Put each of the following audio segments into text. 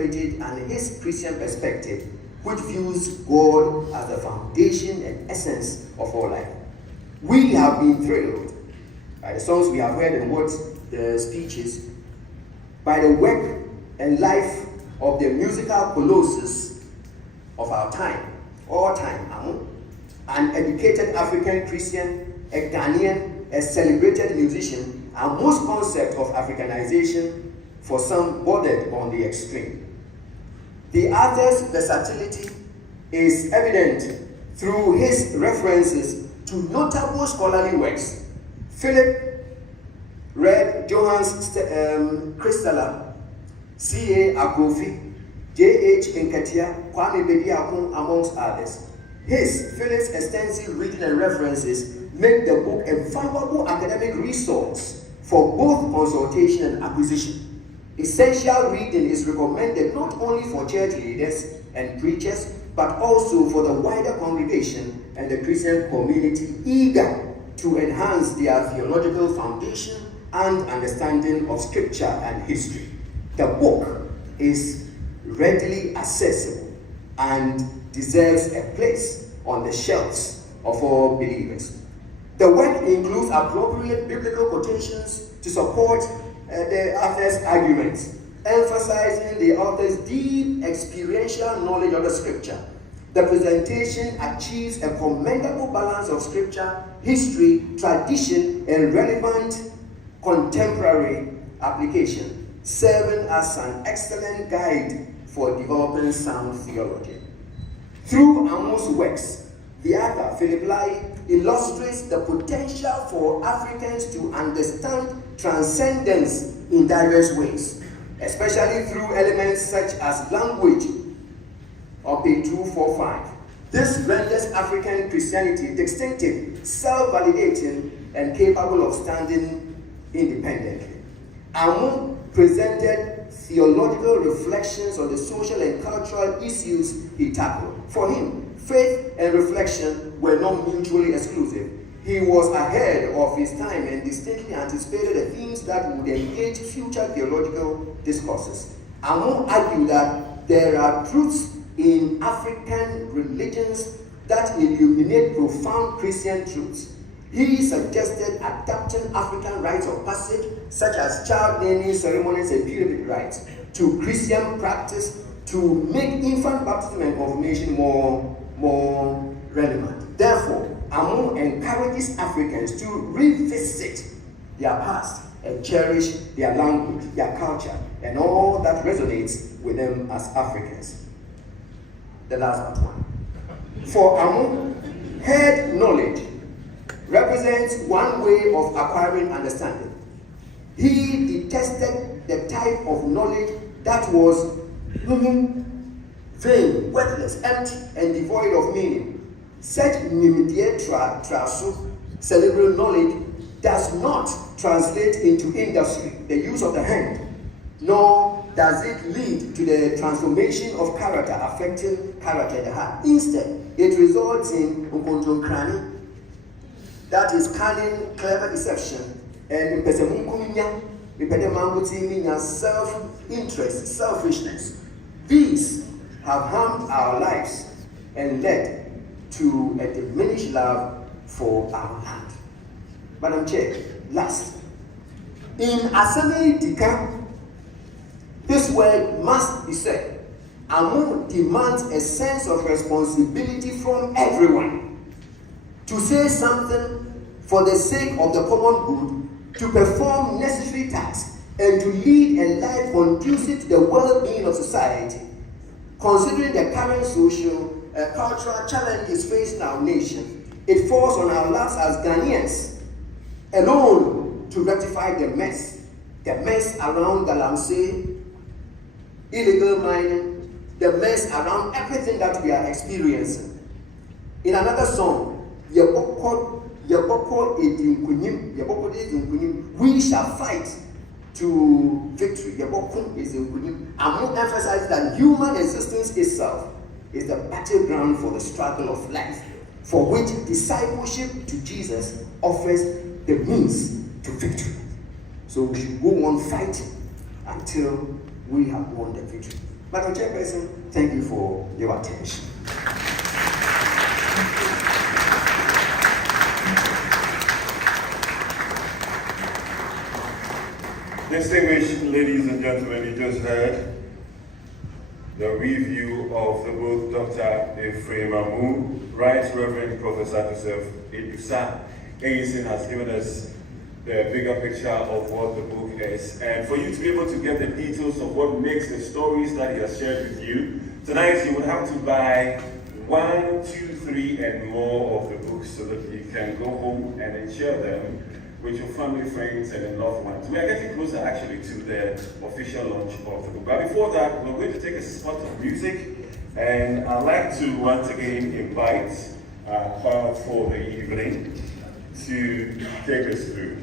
heritage and his Christian perspective, which views God as the foundation and essence of all life. We have been thrilled by the songs we have heard and what the speeches, by the work and life of the musical colossus of our time, all time, an educated African Christian, a Ghanaian, a celebrated musician, and most concept of Africanization for some bordered on the extreme. The author's versatility is evident through his references to notable scholarly works. Philip read Johannes Christaller, C.A. Akofi, J.H. Nketia, Kwame Bediako, amongst others. Philip's extensive reading and references make the book a valuable academic resource for both consultation and acquisition. Essential reading is recommended not only for church leaders and preachers, but also for the wider congregation and the Christian community eager to enhance their theological foundation and understanding of Scripture and history. The book is readily accessible and deserves a place on the shelves of all believers. The work includes appropriate biblical quotations to support the author's arguments, emphasizing the author's deep experiential knowledge of the Scripture. The presentation achieves a commendable balance of Scripture, history, tradition, and relevant contemporary application, serving as an excellent guide for developing sound theology. Through Amu's works, the author, Philip Lai, illustrates the potential for Africans to understand transcendence in diverse ways, especially through elements such as language, on page 245. This renders African Christianity distinctive, self-validating, and capable of standing independently. Amu presented theological reflections on the social and cultural issues he tackled. For him, faith and reflection were not mutually exclusive. He was ahead of his time and distinctly anticipated the themes that would engage future theological discourses. Amu argued that there are truths in African religions that illuminate profound Christian truths. He suggested adapting African rites of passage, such as child naming ceremonies and pyramid rites, to Christian practice to make infant baptism and confirmation more relevant. Therefore, Amu encourages Africans to revisit their past and cherish their language, their culture, and all that resonates with them as Africans. The last one. For Amu, head knowledge represents one way of acquiring understanding. He detested the type of knowledge that was vain, worthless, empty, and devoid of meaning. Such nimidie trasu, cerebral knowledge, does not translate into industry, the use of the hand, nor does it lead to the transformation of character, affecting character in the heart. Instead, it results in ukontonkrani, that is cunning, clever deception, and self-interest, selfishness. These have harmed our lives and led to a diminished love for our land. Madam Chair, last. In Asami Dika, this word must be said. Amu demands a sense of responsibility from everyone to say something for the sake of the common good, to perform necessary tasks, and to lead a life conducive to the well-being of society. Considering the current social cultural challenges facing our nation, it falls on our laps as Ghanaians alone to rectify the mess around Galamsey, illegal mining, the mess around everything that we are experiencing. In another song, we shall fight to victory. Amu emphasizes that human existence itself is the battleground for the struggle of life, for which discipleship to Jesus offers the means to victory. So we should go on fighting until we have won the victory. Madam Chairperson, thank you for your attention. Distinguished ladies and gentlemen, you just heard the review of the book Dr. EPHRAIM AMU, Right Reverend Professor Joseph Edusa Aisen has given us the bigger picture of what the book is. And for you to be able to get the details of what makes the stories that he has shared with you, tonight you would have to buy 1, 2, 3, and more of the books so that you can go home and share them with your family, friends, and loved ones. We are getting closer actually to the official launch of the book. But before that, we're going to take a spot of music, and I'd like to once again invite our choir for the evening to take us through.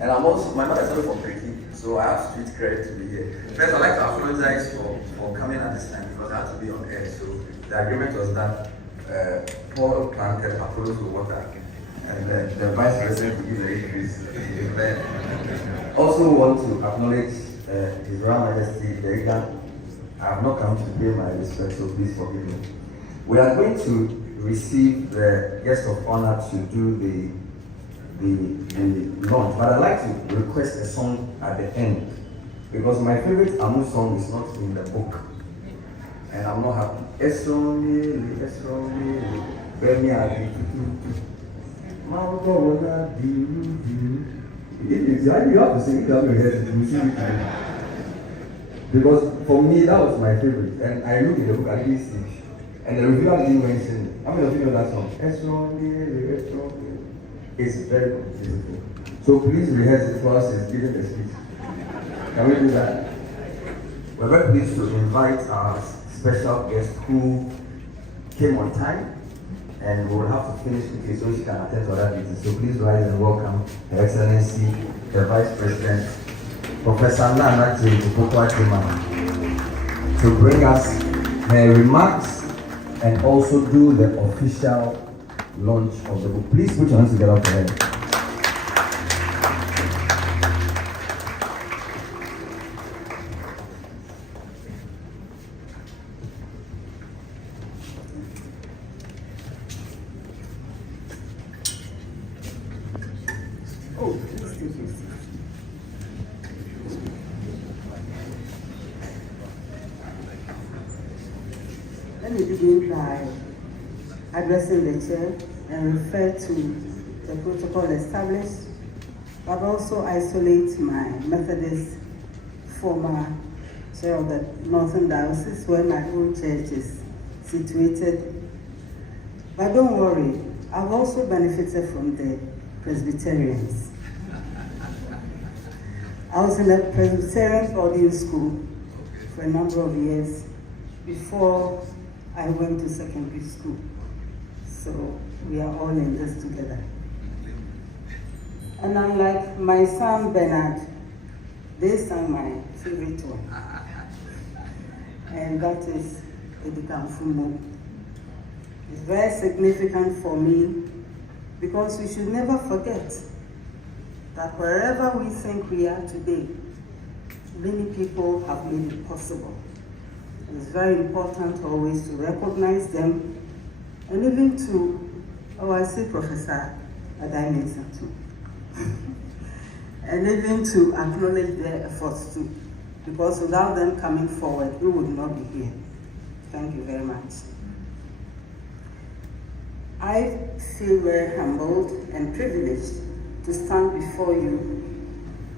And I'm also, my mother is also from Prez, so I have street credit to be here. First, I'd like to apologize for coming at this time because I had to be on air. So the agreement was that Paul planted Apollos with water, and the vice president will give the increase. Also want to acknowledge His Royal Majesty the Regan. I have not come to pay my respect, so please forgive me. We are going to receive the guest of honor to do the launch, but I'd like to request a song at the end because my favorite Amu song is not in the book, and I'm not happy. You have to sing it out your head because for me that was my favorite, and I looked in the book, I didn't see, and the reviewer didn't mention it. How many of you know that song? It's very beautiful. So please rehearse it for us as giving the speech. Can we do that? We're very pleased to invite our special guest who came on time, and we will have to finish quickly so she can attend to other duties. So please rise and welcome Her Excellency, the Vice President, Professor Naana St0rm, to bring us her remarks and also do the official launch of the book. Please put your hands together for her. Let me begin by addressing the chair and refer to the protocol established, but also isolate my Methodist former chair of the Northern Diocese, where my own church is situated. But don't worry, I've also benefited from the Presbyterians. I was in a Presbyterian boarding school for a number of years before I went to secondary school. So we are all in this together. And unlike my son Bernard, they sang my favorite one. And that is Edikamfumo. It's very significant for me because we should never forget that wherever we think we are today, many people have made it possible. It's very important always to recognize them, and even to, I see Professor Adainesa too, and even to acknowledge their efforts too, because without them coming forward, we would not be here. Thank you very much. I feel very humbled and privileged to stand before you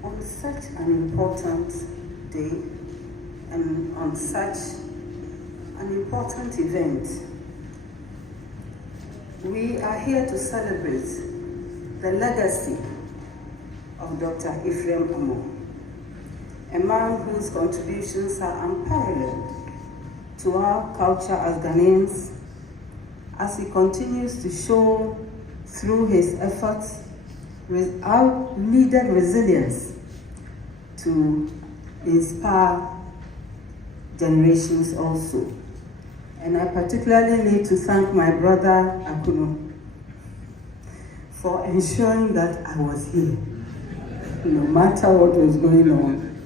on such an important day and on such an important event. We are here to celebrate the legacy of Dr. EPHRAIM AMU, a man whose contributions are unparalleled to our culture as Ghanaians, as he continues to show through his efforts with our needed resilience to inspire generations also. And I particularly need to thank my brother Akuno for ensuring that I was here, no matter what was going on.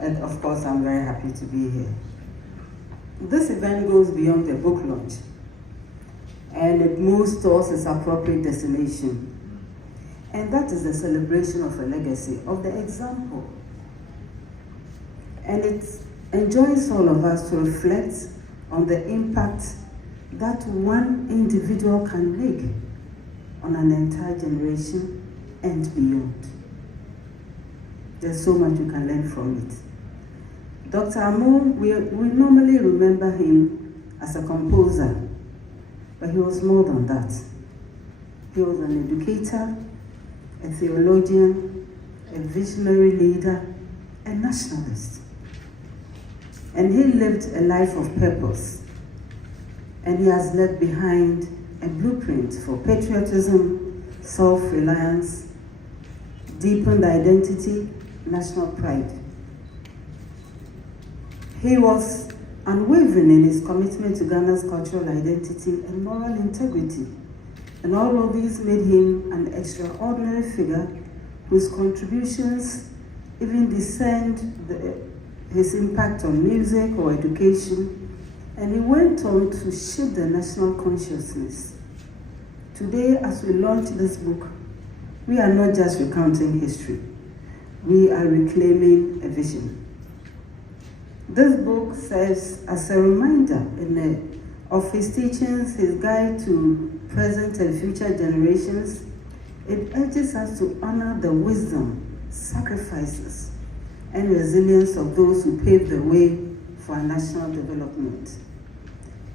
And of course, I'm very happy to be here. This event goes beyond the book launch, and it moves towards its appropriate destination. And that is the celebration of a legacy, of the example. And it enjoins all of us to reflect on the impact that one individual can make on an entire generation and beyond. There's so much you can learn from it. Dr. Amu, we normally remember him as a composer, but he was more than that. He was an educator, a theologian, a visionary leader, a nationalist. And he lived a life of purpose. And he has left behind a blueprint for patriotism, self-reliance, deepened identity, national pride. He was unwavering in his commitment to Ghana's cultural identity and moral integrity. And all of these made him an extraordinary figure whose contributions even discerned his impact on music or education, and he went on to shape the national consciousness. Today, as we launch this book, we are not just recounting history, we are reclaiming a vision. This book serves as a reminder of his teachings, his guide to present and future generations. It urges us to honor the wisdom, sacrifices, and resilience of those who paved the way for our national development.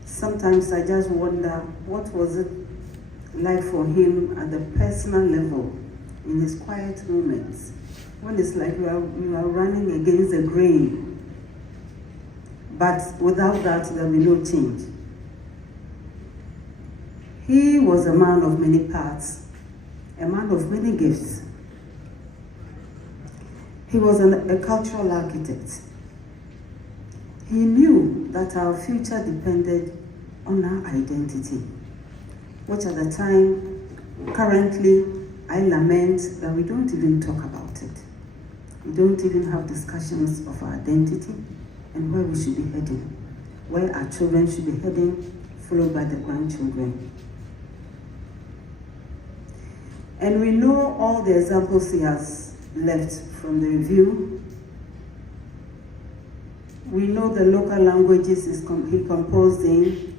Sometimes I just wonder, what was it like for him at the personal level in his quiet moments, when it's like you are running against the grain, but without that there'll be no change. He was a man of many parts, a man of many gifts. He was a cultural architect. He knew that our future depended on our identity. which at the time, currently, I lament that we don't even talk about it. We don't even have discussions of our identity and where we should be heading, where our children should be heading, followed by the grandchildren. And we know all the examples he has left from the review. We know the local languages he composed in,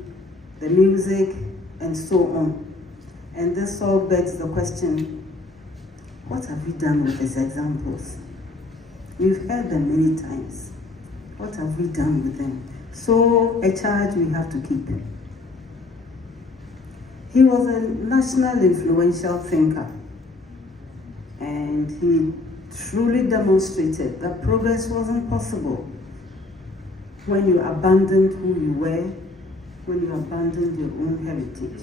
the music, and so on. And this all begs the question, what have we done with these examples? We've heard them many times. What have we done with them? So, a charge we have to keep. He was a national influential thinker, and he truly demonstrated that progress wasn't possible when you abandoned who you were, when you abandoned your own heritage.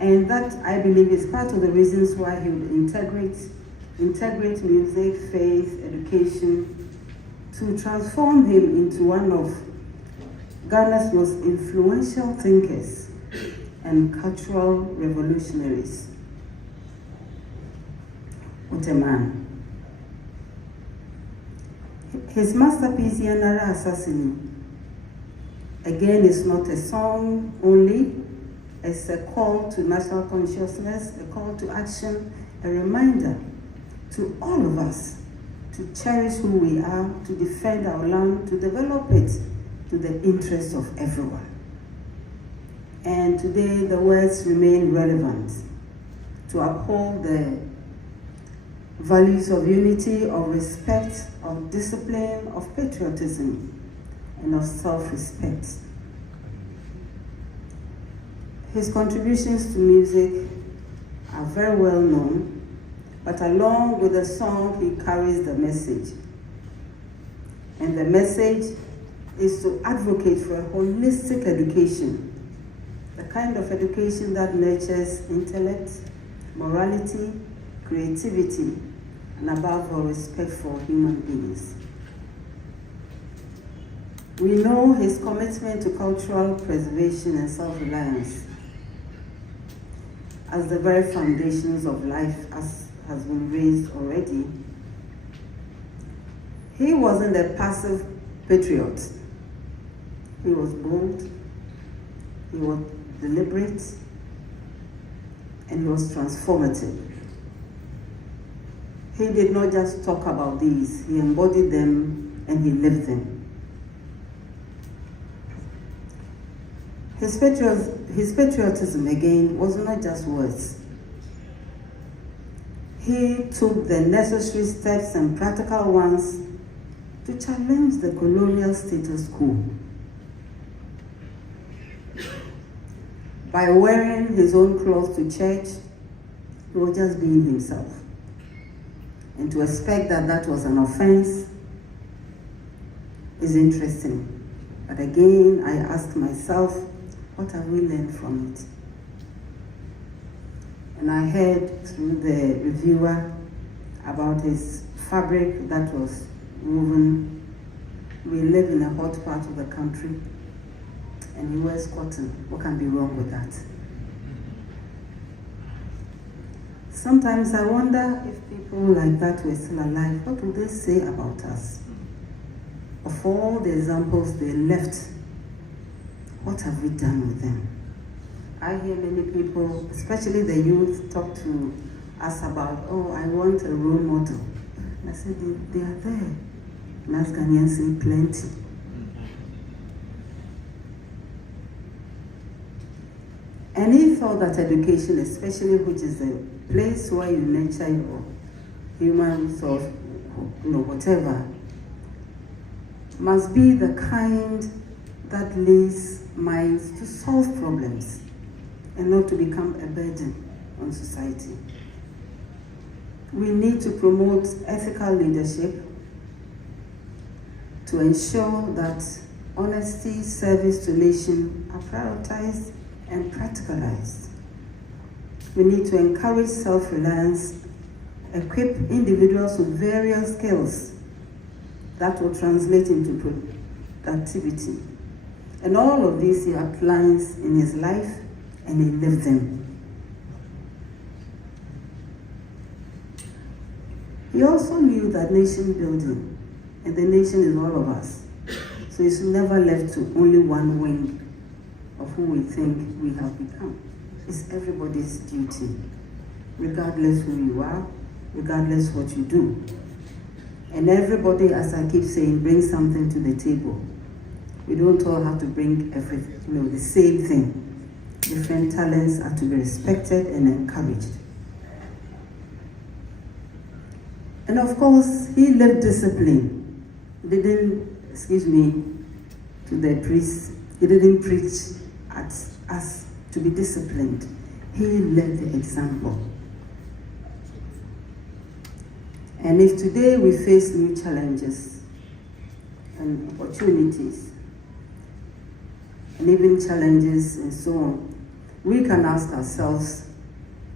And that, I believe, is part of the reasons why he would integrate music, faith, education, to transform him into one of Ghana's most influential thinkers and cultural revolutionaries. What a man. His masterpiece, Naana St0rm, again, is not a song only. It's a call to national consciousness, a call to action, a reminder to all of us to cherish who we are, to defend our land, to develop it to the interest of everyone. And today the words remain relevant to uphold the values of unity, of respect, of discipline, of patriotism, and of self-respect. His contributions to music are very well known, but along with the song, he carries the message. And the message is to advocate for a holistic education, the kind of education that nurtures intellect, morality, creativity, and above all, respect for human beings. We know his commitment to cultural preservation and self-reliance as the very foundations of life, as has been raised already. He wasn't a passive patriot. He was bold, he was deliberate, and he was transformative. He did not just talk about these, he embodied them and he lived them. His patriotism, again, was not just words. He took the necessary steps and practical ones to challenge the colonial status quo. By wearing his own clothes to church, he was just being himself. And to expect that that was an offense is interesting. But again, I ask myself, what have we learned from it? And I heard through the reviewer about his fabric that was woven. We live in a hot part of the country, and he wears cotton. What can be wrong with that? Sometimes I wonder if people like that were still alive, what would they say about us? Of all the examples they left, what have we done with them? I hear many people, especially the youth, talk to us about, oh, I want a role model. And I said, they are there. And as Ghanaians say, plenty. And he thought that education, especially which is a place where you nurture your human resource, whatever, must be the kind that leads minds to solve problems and not to become a burden on society. We need to promote ethical leadership to ensure that honesty, service to nation are prioritized and practicalized. We need to encourage self-reliance, equip individuals with various skills that will translate into productivity. And all of this he outlines in his life and he lived them. He also knew that nation building, and the nation is all of us, so it's never left to only one wing of who we think we have become. It's everybody's duty, regardless who you are, regardless what you do. And everybody, as I keep saying, brings something to the table. We don't all have to bring everything, the same thing. Different talents are to be respected and encouraged. And of course, he lived discipline. He didn't, to the priest, he didn't preach at us to be disciplined. He led the example. And if today we face new challenges and opportunities, and even challenges and so on, we can ask ourselves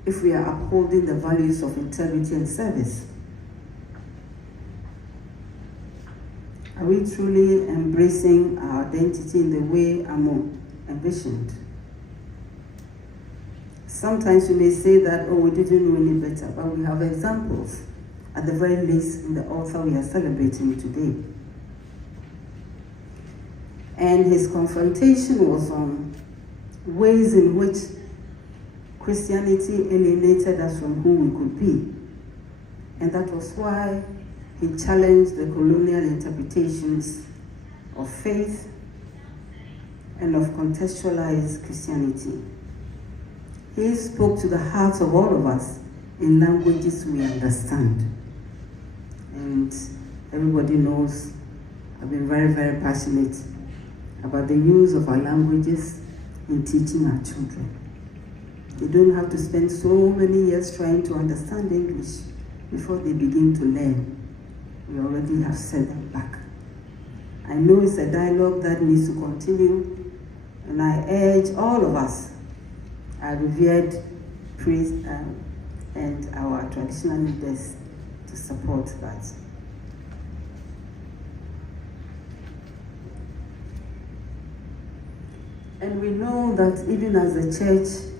if we are upholding the values of integrity and service. Are we truly embracing our identity in the way AMU envisioned? Sometimes we may say that, oh, we didn't know any better, but we have examples, at the very least, in the author we are celebrating today. And his confrontation was on ways in which Christianity alienated us from who we could be. And that was why he challenged the colonial interpretations of faith and of contextualized Christianity. He spoke to the hearts of all of us in languages we understand. And everybody knows I've been very, very passionate about the use of our languages in teaching our children. They don't have to spend so many years trying to understand English before they begin to learn. We already have set them back. I know it's a dialogue that needs to continue, and I urge all of us, our revered priests and our traditional leaders, to support that. And we know that even as the church,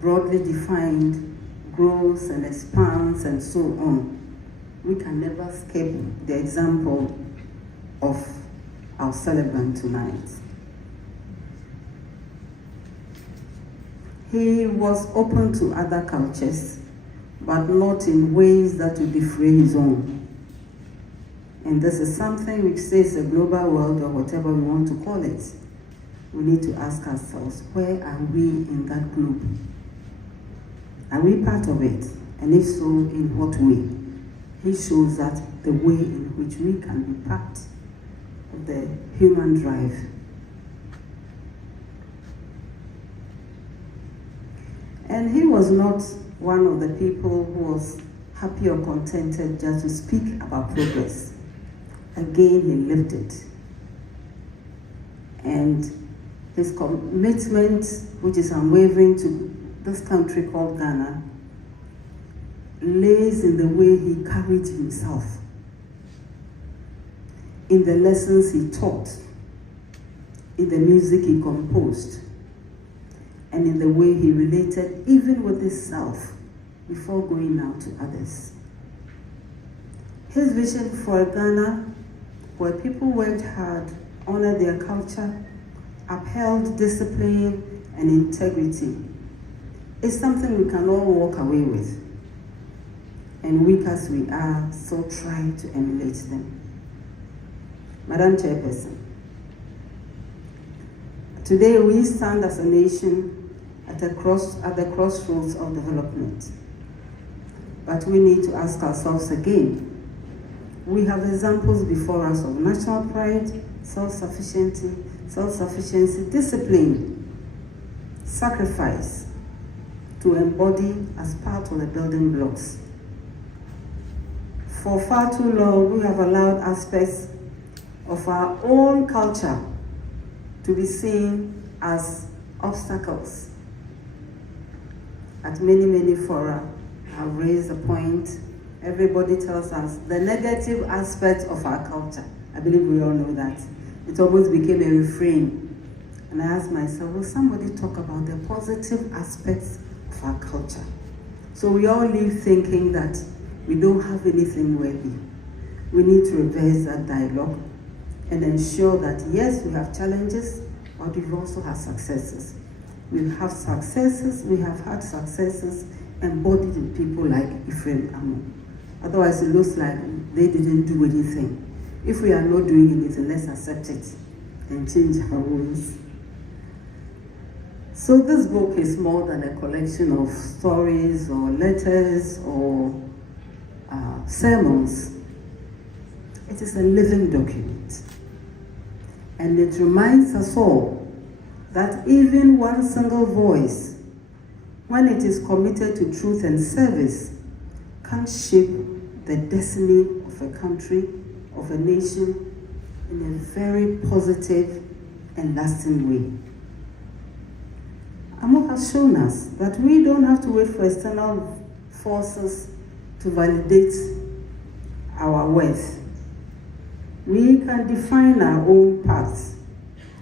broadly defined, grows and expands and so on, we can never skip the example of our celebrant tonight. He was open to other cultures, but not in ways that would defray his own. And this is something which says the global world, or whatever we want to call it. We need to ask ourselves, where are we in that group? Are we part of it? And if so, in what way? He shows that the way in which we can be part of the human drive. And he was not one of the people who was happy or contented just to speak about progress. Again, he lived it. And his commitment, which is unwavering to this country called Ghana, lays in the way he carried himself, in the lessons he taught, in the music he composed, and in the way he related even with himself before going out to others. His vision for Ghana, where people worked hard, honored their culture, upheld discipline and integrity, is something we can all walk away with. And weak as we are, so try to emulate them. Madam Chairperson, today we stand as a nation at the crossroads of development. But we need to ask ourselves again. We have examples before us of national pride, self-sufficiency, discipline, sacrifice to embody as part of the building blocks. For far too long, we have allowed aspects of our own culture to be seen as obstacles. At many fora, I've raised the point. Everybody tells us the negative aspects of our culture. I believe we all know that. It almost became a refrain. And I asked myself, will somebody talk about the positive aspects of our culture? So we all leave thinking that we don't have anything worthy. We need to reverse that dialogue and ensure that yes, we have challenges, but we've also had successes. We have successes, we have had successes embodied in people like EPHRAIM AMU. Otherwise it looks like they didn't do anything. If we are not doing anything, let's accept it and change our ways. So this book is more than a collection of stories or letters or sermons. It is a living document. And it reminds us all that even one single voice, when it is committed to truth and service, can shape the destiny of a country, of a nation, in a very positive and lasting way. AMU has shown us that we don't have to wait for external forces to validate our worth. We can define our own paths,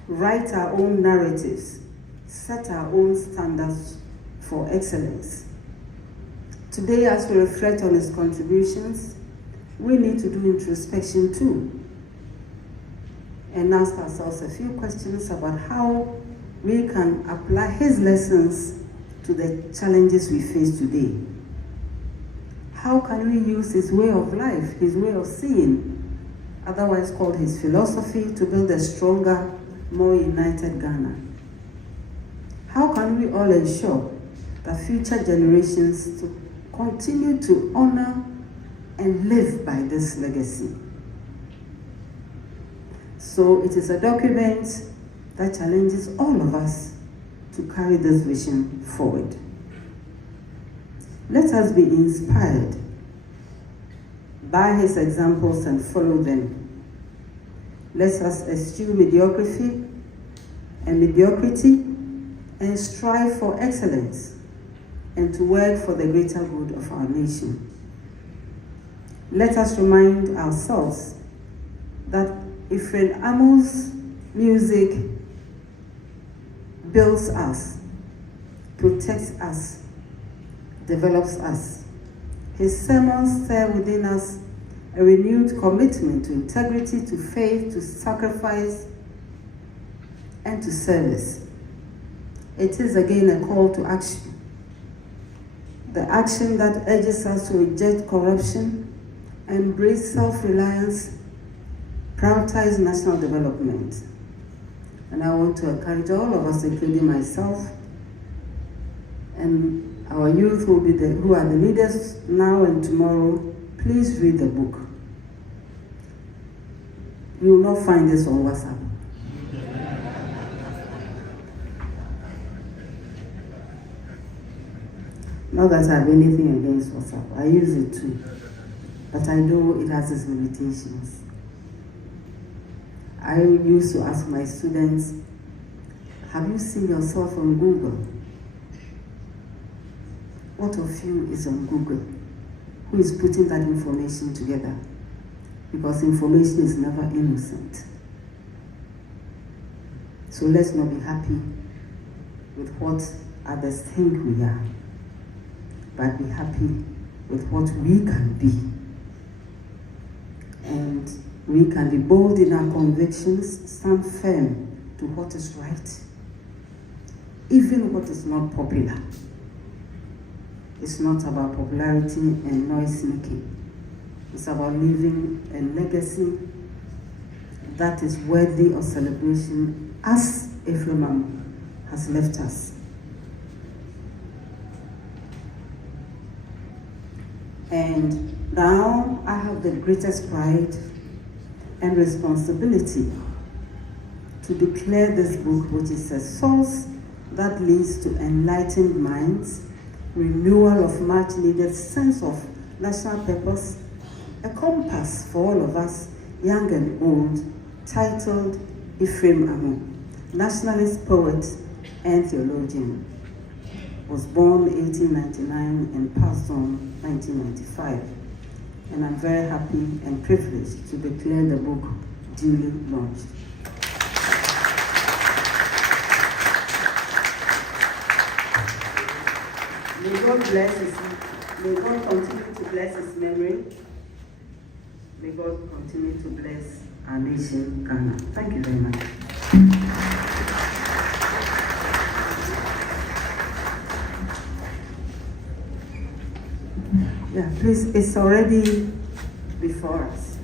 write our own narratives, set our own standards for excellence. Today, as we reflect on his contributions, we need to do introspection too, and ask ourselves a few questions about how we can apply his lessons to the challenges we face today. How can we use his way of life, his way of seeing, otherwise called his philosophy, to build a stronger, more united Ghana? How can we all ensure that future generations to continue to honor and live by this legacy? So it is a document that challenges all of us to carry this vision forward. Let us be inspired by his examples and follow them. Let us eschew mediocrity and strive for excellence and to work for the greater good of our nation. Let us remind ourselves that EPHRAIM AMU's music builds us, protects us, develops us. His sermons stir within us a renewed commitment to integrity, to faith, to sacrifice, and to service. It is again a call to action. The action that urges us to reject corruption, embrace self-reliance, prioritize national development. And I want to encourage all of us, including myself, and our youth who are the leaders now and tomorrow, please read the book. You will not find this on WhatsApp. Not that I have anything against WhatsApp. I use it too. But I know it has its limitations. I used to ask my students, have you seen yourself on Google? What of you is on Google? Who is putting that information together? Because information is never innocent. So let's not be happy with what others think we are, but be happy with what we can be. And we can be bold in our convictions, stand firm to what is right, even what is not popular. It's not about popularity and noise making. It's about leaving a legacy that is worthy of celebration, as EPHRAIM AMU has left us. And now I have the greatest pride and responsibility to declare this book, which is a source that leads to enlightened minds, renewal of much needed sense of national purpose, a compass for all of us, young and old, titled EPHRAIM AMU, nationalist poet and theologian. Was born 1899 and passed on 1995. And I'm very happy and privileged to declare the book duly launched. May God bless his, may God continue to bless his memory. May God continue to bless our nation, Ghana. Thank you very much. Yeah, please, it's already before us.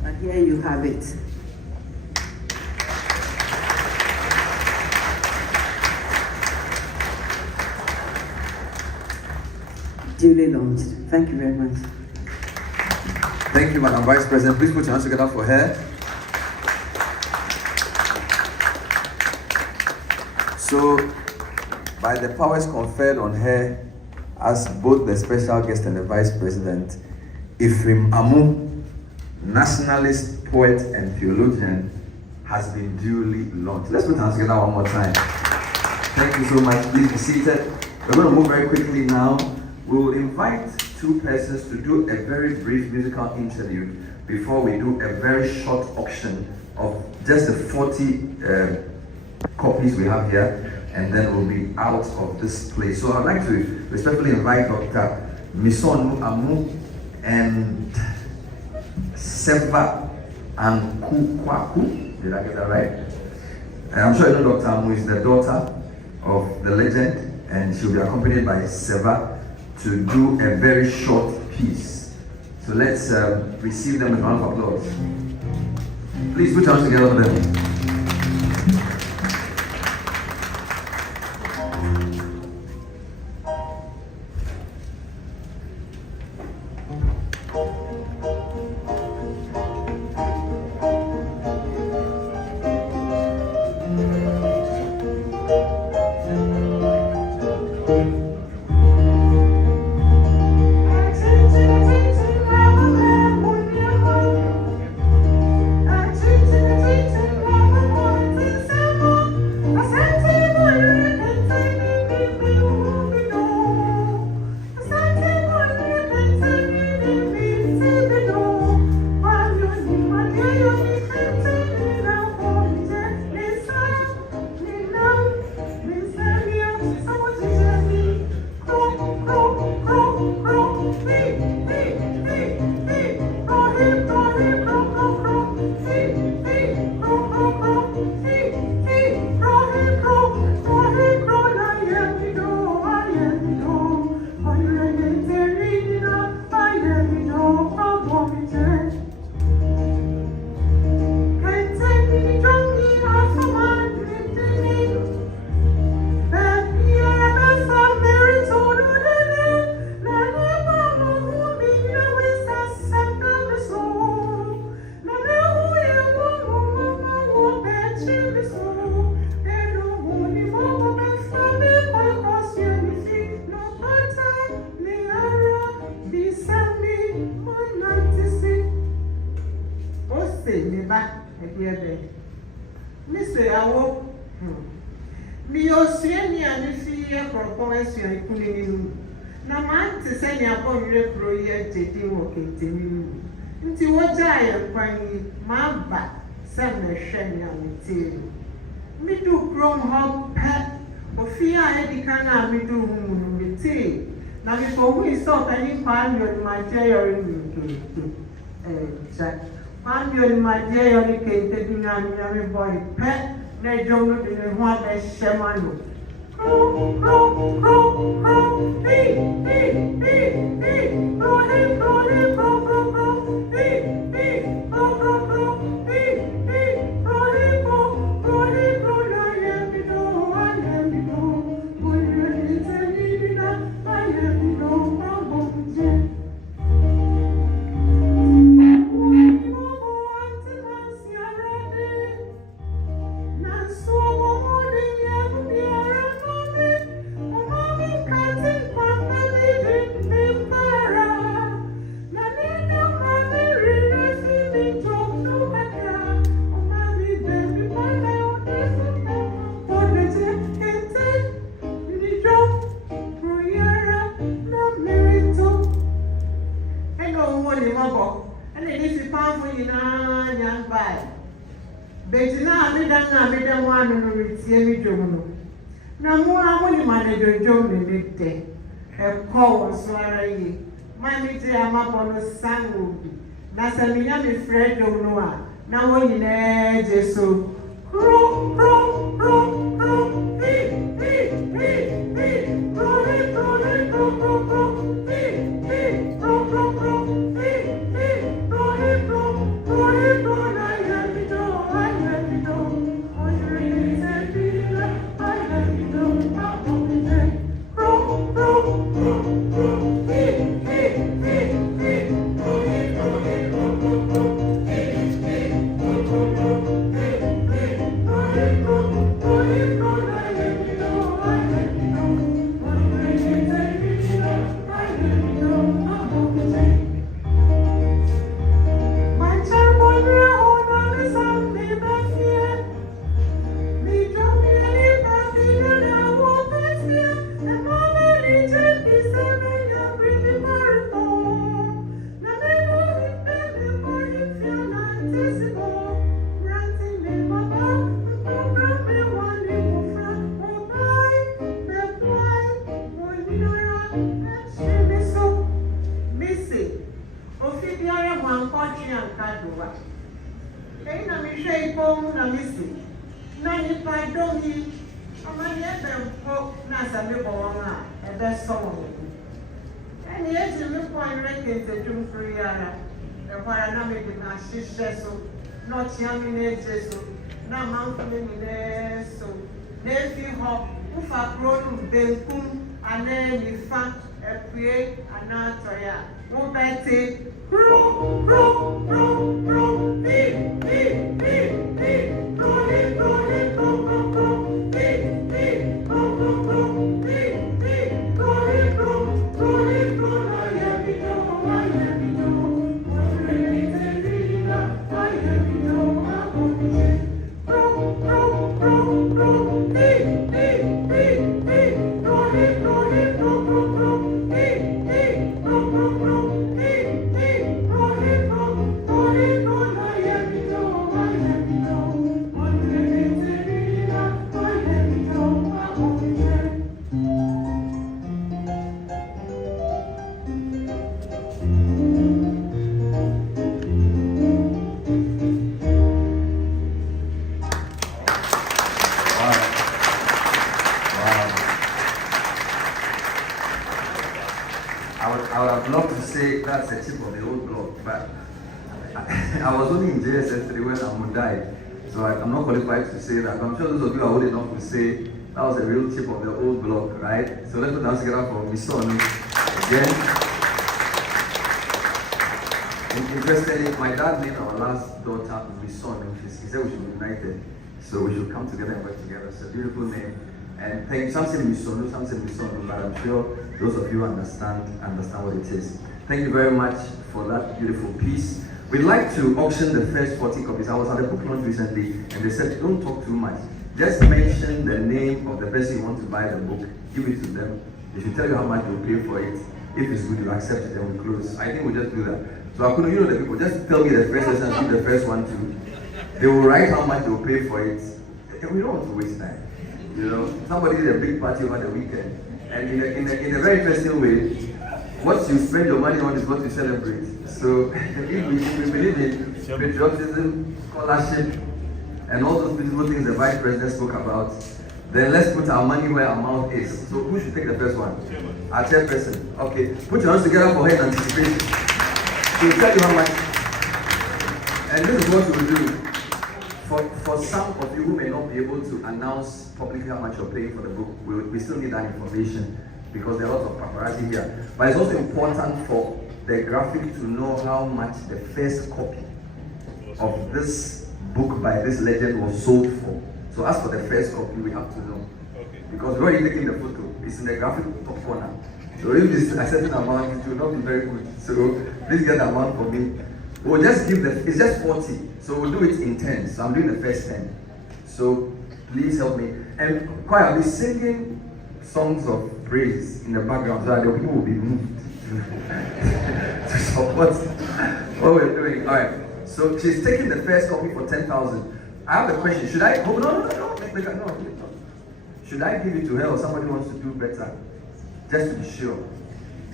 But here you have it. Duly launched. Thank you very much. Thank you, Madam Vice President. Please put your hands together for her. So, by the powers conferred on her as both the special guest and the Vice President, EPHRAIM AMU Nationalist, poet and theologian, has been duly launched. Let's put our hands together one more time. Thank you so much. Please be seated. We're going to move very quickly now. We will invite two persons to do a very brief musical interlude before we do a very short auction of just the 40 copies we have here, and then we'll be out of this place. So I'd like to respectfully invite Dr. Misonu Amu and Seva Ankukwaku. Did I get that right? I'm sure you know Dr. Amu is the daughter of the legend, and she'll be accompanied by Seva to do a very short piece. So let's receive them with a round of applause. Please put your hands together for them. call was swearing. Mammy, dear, my bonus son will be. Nasa me, I'm afraid of Noah. Now, when you know, so. Not young in so now mountain in so Nephew Hop, who are grown, Benkum, and then you found a create anatoya. Won't that say, I would have loved to say that's a tip of the old block, but I was only in JSS3 when Amu died, so I'm not qualified to say that. But I'm sure those of you are old enough to say that was a real tip of the old block, right? So let's put that together for Misoni again. Interestingly, my dad named our last daughter Misoni. He said we should be united, so we should come together and work together. It's a beautiful name. And thank you. Some say Misonu, some say Misonu, but I'm sure those of you understand what it is. Thank you very much for that beautiful piece. We'd like to auction the first 40 copies. I was at a book launch recently, and they said, don't talk too much. Just mention the name of the person you want to buy the book, give it to them. They should tell you how much you'll pay for it. If it's good, you accept it, and we close. I think we'll just do that. So I couldn't, you know the people, just tell me the first person and give the first one too. They will write how much they'll pay for it. And we don't want to waste time. You know, somebody did a big party over the weekend, and in a very interesting way, what you spend your money on is what you celebrate. So if we believe in patriotism, scholarship, and all those beautiful things the Vice President spoke about, then let's put our money where our mouth is. So who should take the first one? Our chairperson. Okay, put your hands together for her in anticipation. She'll tell you how much. And this is what we'll do. For some of you who may not be able to announce publicly how much you're paying for the book, we still need that information because there are lots of paparazzi here. But it's also important for the graphic to know how much the first copy of this book by this legend was sold for. So as for the first copy, we have to know. Okay. Because we're already taking the photo. It's in the graphic top corner. So if it's a certain amount, it will not be very good. So please get the amount for me. We'll just give it's just 40. So we'll do it in 10. So I'm doing the first 10. So please help me. And choir, I'll be singing songs of praise in the background so that the people will be moved to support what we're doing. All right. So she's taking the first copy for 10,000. I have a question. Should I? Oh, no. Should I give it to her or somebody wants to do better? just to be sure.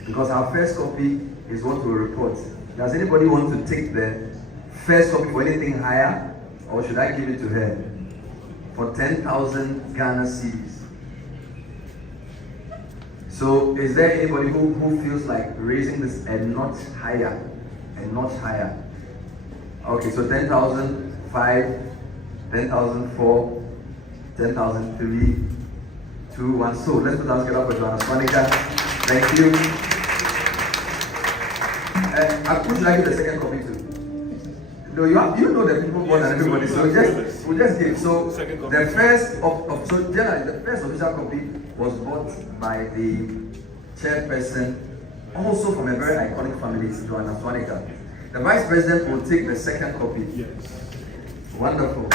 Because our first copy is what we'll report. Does anybody want to take the first copy for anything higher? Or should I give it to her? For 10,000 Ghana cedis. So is there anybody who feels like raising this a notch higher? A notch higher. Okay, so 10,005, 10,004, 10,003, 2, 1. So let's put our hands together for Joanna Swanica. Thank you. Would you like the second copy too? No, you know the people more than everybody, so we'll just give. So the first so generally the first official copy was bought by the chairperson, also from a very iconic family, Joanna Swanica. The vice president will take the second copy. Yes. Wonderful.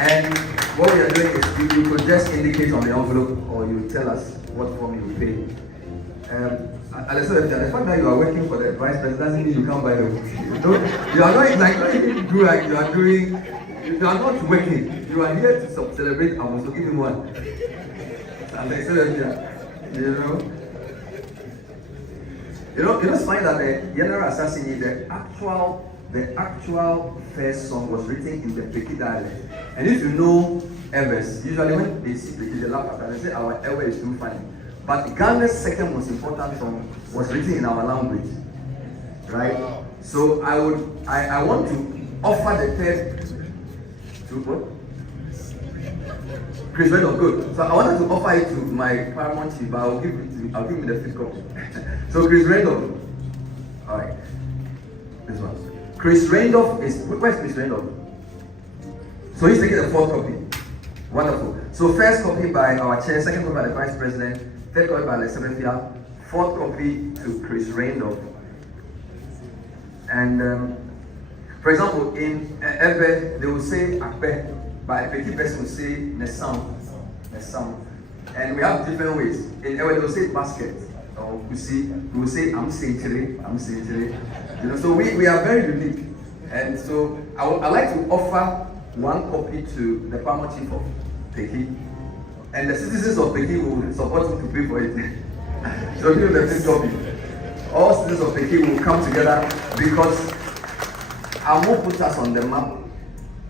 And what we are doing is you could just indicate on the envelope, or you tell us what form you pay. Alessandra, the fact that you are working for the vice president doesn't mean you can't buy the book. You are not like do like you are doing. You are not working. You are here to celebrate. I must give him one. Alessandra, you just find that the General Assassin, the actual first song was written in the Peki dialect. And if you know Evers, usually when they see Peki, they laugh at that. They say our Ever is too funny. But Ghana's second most important song was written in our language, right? So I want to offer the third to what? Chris Reynolds, good. So I wanted to offer it to my paramount chief, but I'll give him the fifth copy. So Chris Reynolds, all right, this one. Chris Reynolds where's Chris Reynolds? So he's taking the fourth copy. Wonderful. So first copy by our chair, second copy by the vice president, third copy by Alessandra, fourth copy to Chris Reynolds. And for example, in Ebe, they will say Akbe, but a Peki person will say Nesam. And we have different ways. In Ebe, they will say basket, or we will say I'm Saintire. So we are very unique. And so I like to offer one copy to the paramount chief of Peki. And the citizens of Peki will support me to pay for it. So give them the fifth copy. All citizens of Peki will come together because Amu put us on the map.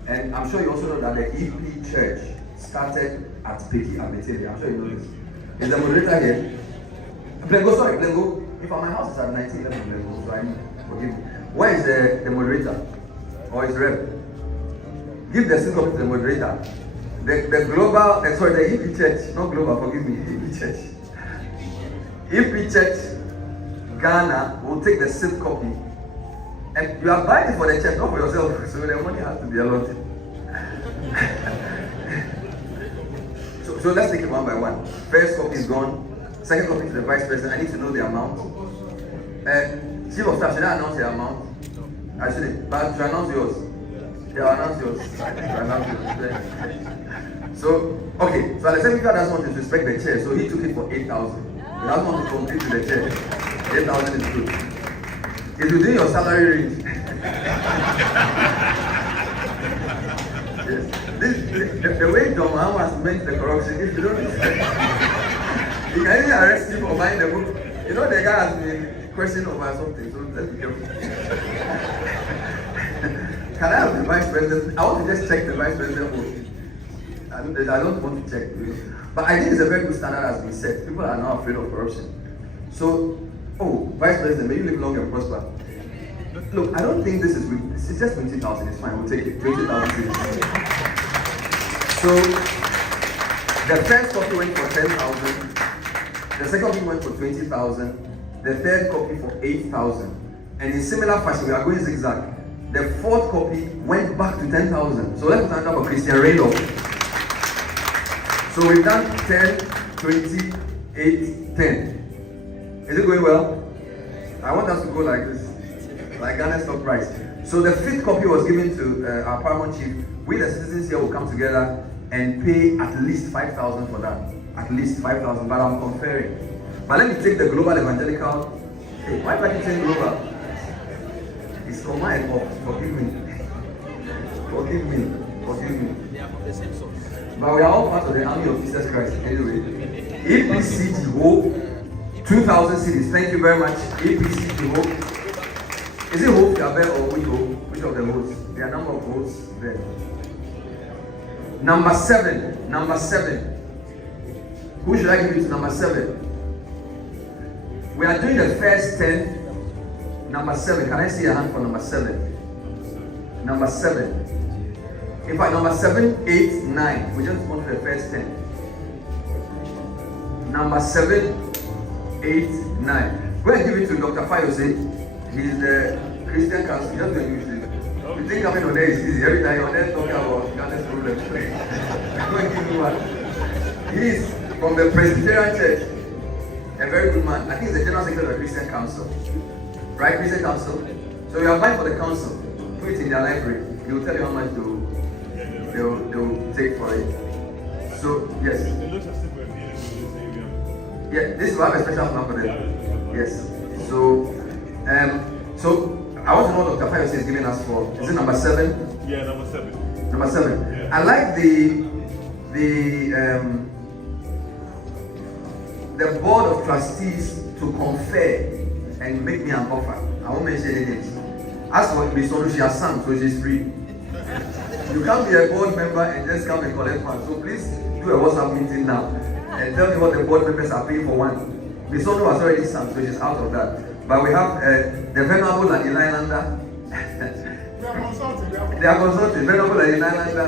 And I'm sure you also know that the EP Church started at Peki Abetele. I'm sure you know this. Is the moderator here? Plengo. If my house is at 1911 Plengo, so I know. Forgive me. Where is the moderator? Or is rep? Give the fifth copy to the moderator. The EP Church, not global, forgive me, EP Church. EP Church Ghana will take the sixth copy. And you are buying it for the church, not for yourself, so the money has to be allotted. so let's take it one by one. First copy is gone. Second copy to the vice president. I need to know the amount. Chief of staff, should I announce the amount? I shouldn't, but should I announce yours? Yeah, I'll announce yours. So, okay, so Alessandra doesn't want to disrespect the chair, so he took it for 8,000. He doesn't want to compete with the chair. 8,000 is good. It's within your salary range. Yes. The way John Mahama has meant the corruption, if you don't he can even arrest you for buying the book. You know the guy has been questioned over something, so let's be careful. Can I have the vice president? I want to just check the vice president vote. I don't want to check. But I think it's a very good standard has been set. People are now afraid of corruption. So, Vice President, may you live long and prosper. Look, I don't think this is just 20,000, it's fine, we'll take it. 20,000. So, the first copy went for 10,000, the second copy went for 20,000, the third copy for 8,000. And in similar fashion, we are going zigzag. The fourth copy went back to 10,000. So let's stand up for Christian Reynolds. So we've done 10, 20, 8, 10. Is it going well? I want us to go like this, like Ghana's stock price. So the fifth copy was given to our paramount chief. We the citizens here will come together and pay at least 5,000 for that. At least 5,000, but I'm conferring. But let me take the global evangelical. Hey, why do I keep saying global? It's from my fault. Forgive me. They are from the same source. But we are all part of the army of Jesus Christ. Anyway, EPCG Hope, 2,000 cities. Thank you very much. EPCG Hope. Is it Hope, Yabel, or which Hope? Which of the votes? There are a number of votes there. Number 7. Who should I give it to? Number 7. We are doing the first 10. Number 7. Can I see a hand for number 7? Number 7. In fact, number 7, 8, 9. We just want the first 10. Number 7, 8, 9. Go and give it to Dr. Fayose. He's the Christian council. Just the usually. You think coming on there is easy. Every time you're there talking about Ghana's problems. Go and give him one. He is from the Presbyterian Church. A very good man. I think he's the General Secretary of the Christian Council. Right, Christian Council? So you apply for the council. Put it in their library. He will tell you how much they'll take for it. So, yes. Yeah, this will have a special plan for them. Yes. So, I want to know what Dr. Fayose is giving us for. Is it number 7? Yeah, number 7. Number 7. Yeah. I like the board of trustees to confer and make me an offer. I won't mention any names. As for Miss Olu, she has sung, so she's free. You can't be a board member and just come and collect funds. So please do a WhatsApp meeting now and tell me what the board members are paying for one. Miss Olu has already sung, so she's out of that. But we have the Venerable and Eli Landa. They are consulting. Venerable and Eli Landa.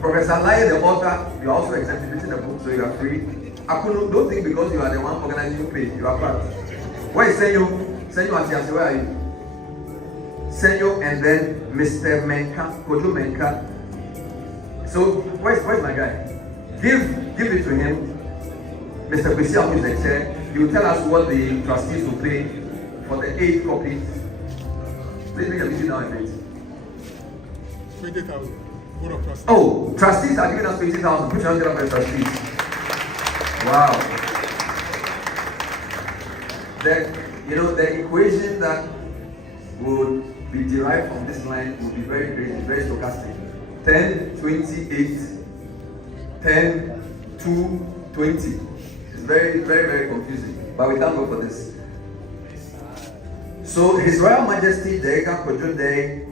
Professor Lai, the author, you are also exhibiting the book, so you are free. Akunu, don't think because you are the one organizing you pay, you are part. Where is Senyo? Senyo Atiasi, where are you? Senyo and then Mr. Menka, Kojo Menka. So, where's my guy? Give it to him. Mr. Kwesi, who is the chair, he will tell us what the trustees will pay for the 8 copies. Please make a visit now and 20,000. Board of trustees. Oh, trustees are giving us 20,000. Put your hands up for the trustees. Wow. The equation that would be derived from this line would be very crazy, very stochastic. 10, 28, 10, 2, 20. It's very, very, very confusing. But we thank God for this. So His Royal Majesty Dega Kojo Day,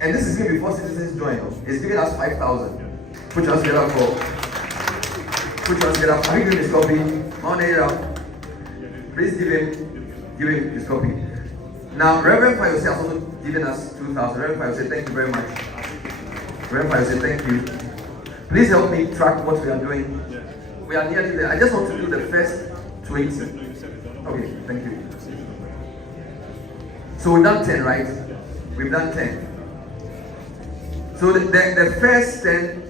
and this is even before citizens join. He's giving us 5,000. Put your hands together for. Put your hands together. Have you given his copy? On air. Please give him his copy. Now, Reverend Fayose has also given us 2,000. Reverend Fayose, thank you very much. Reverend Fayose, thank you. Please help me track what we are doing. We are nearly there. I just want to do the first 20. Okay, thank you. So we've done 10, right? We've done 10. So the first 10,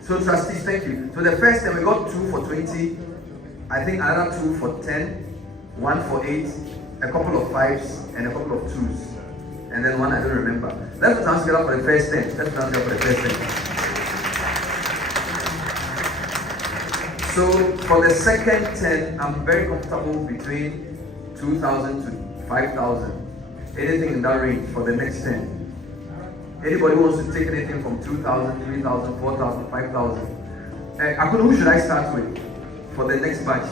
so trustees, thank you. So the first 10, we got 2 for 20. I think another 2 for 10, 1 for 8, a couple of 5s, and a couple of 2s. And then one I don't remember. Let's put hands together for the first 10. Let's put hands together for the first 10. So for the second 10, I'm very comfortable between 2,000 to 5,000. Anything in that range for the next 10. Anybody who wants to take anything from 2,000, 3,000, 4,000, 5,000. Who should I start with for the next batch?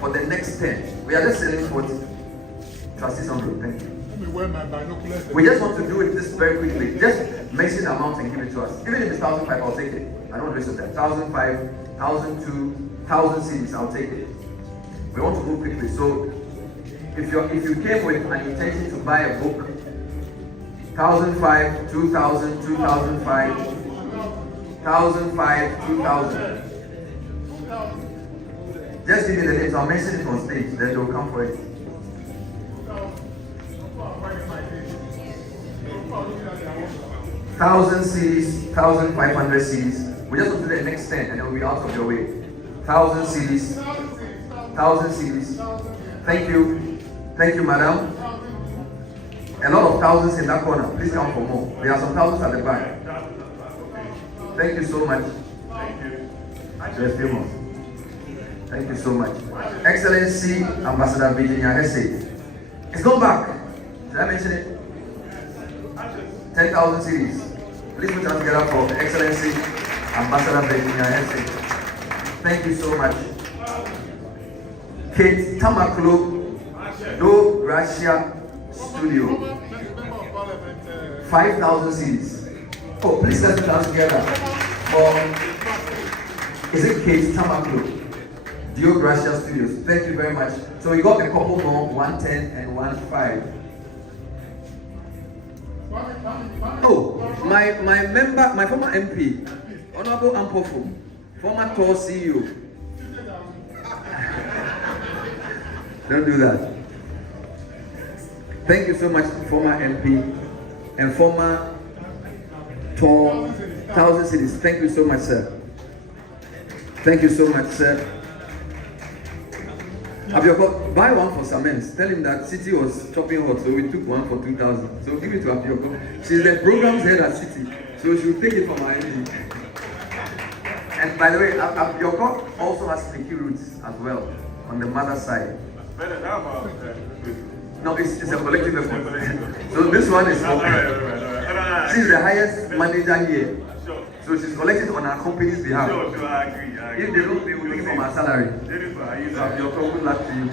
For the next 10. We are just selling 40. Trustee Sandro, thank you. Let me wear my binoculars. We just want to do it this very quickly. Just mention the amount and give it to us. Even if it's 1,500, I'll take it. I don't want to waste that. 1,500, 1,200, 1,000 CDs, I'll take it. We want to move quickly. So if you came with an intention to buy a book, 1,500, 2,000, 2,500, 1,500, 2,000. Just give me the names. I'll mention it on stage. Then they'll come for it. 1,000 CDs, 1,500 CDs. We just want to do the next 10 and then we'll be out of your way. 1,000 CDs, 1,000 CDs. Thank you. Thank you, madam. A lot of thousands in that corner. Please come for more. There are some thousands at the back. Thank you so much. Thank you. There's few more. Thank you so much. Excellency Ambassador Virginia Hesse. It's gone back. Did I mention it? 10,000 CDs. Please put your hands together for the Excellency Ambassador Virginia Henson. Thank you so much. Kate Tamaklo, Do Gracia Studio. 5,000 seeds. Oh, please let's put our hands together for, is it Kate Tamaklo? Dio Gracia Studios. Thank you very much. So we got a couple more, 110 and 15. Oh, my member, my former MP, Honorable Ampofu, former TOR CEO. Don't do that. Thank you so much, former MP and former TOR 1,000 cities. Thank you so much, sir. Thank you so much, sir. Abioko, buy one for Samens. Tell him that City was chopping hot, so we took one for 2,000. So give it to Abioko. She's the program's head at City, so she'll take it from her MD. And by the way, Abioko also has sticky roots as well on the mother side. No, it's a collective effort. So this one is for, she's the highest manager here. So she's collected on her company's behalf. Sure, I agree. If they don't, they will take from her salary. Good luck to you.